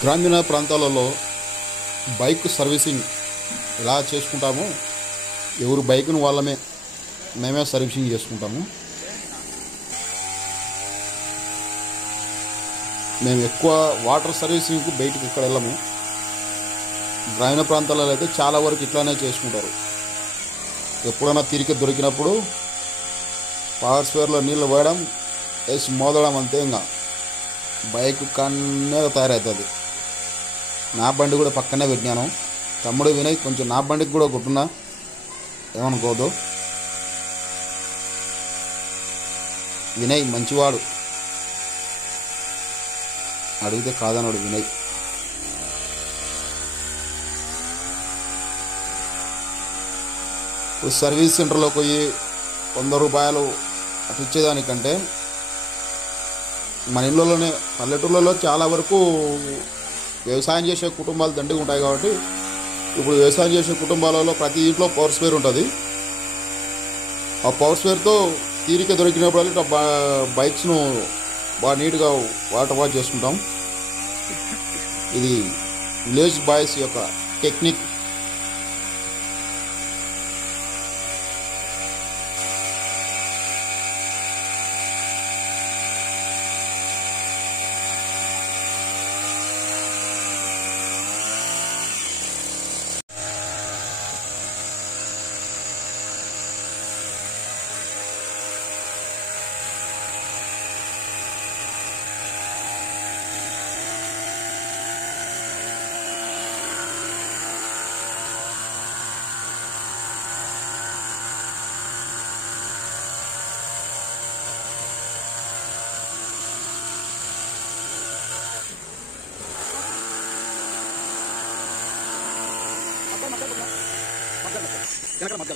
గ్రామీణ ప్రాంతాలలో bike servicing ఎలా చేసుకుంటామో ఎవరు బైక్ను మేమే సర్వీసింగ్ చేసుకుంటాము. మేము ఎక్కువ వాటర్ సర్వీసింగ్కు బయటికి ఇక్కడ వెళ్ళము. గ్రామీణ ప్రాంతాలలో అయితే చాలా వరకు ఇట్లానే చేసుకుంటారు. ఎప్పుడైనా తిరిగి దొరికినప్పుడు పవర్ స్పేర్లో నీళ్ళు పోయడం, వేసి మోదడం, అంతే. ఇంకా బైక్ కన్నే తయారవుతుంది. నా బండి కూడా పక్కనే పెట్టినాను. తమ్ముడు వినయ్ కొంచెం నా బండికి కూడా కొట్టున్నా, ఏమనుకోదు. వినయ్ మంచివాడు, అడిగితే కాదన్నాడు వినయ్. ఇప్పుడు సర్వీస్ సెంటర్లోకి పోయి 100 రూపాయలు అటు ఇచ్చేదానికంటే మన ఇళ్ళలోనే, పల్లెటూళ్ళలో చాలా వరకు వ్యవసాయం చేసే కుటుంబాలు దండిగా ఉంటాయి. కాబట్టి ఇప్పుడు వ్యవసాయం చేసే కుటుంబాలలో ప్రతి ఇంట్లో పవర్ స్పేర్ ఉంటుంది. ఆ పవర్ స్పేర్తో తీరిక దొరికినప్పుడు బైక్స్ను బాగా నీట్గా వాటర్ వాష్ చేసుకుంటాం. ఇది విలేజ్ బాయ్స్ యొక్క టెక్నిక్. మధ్య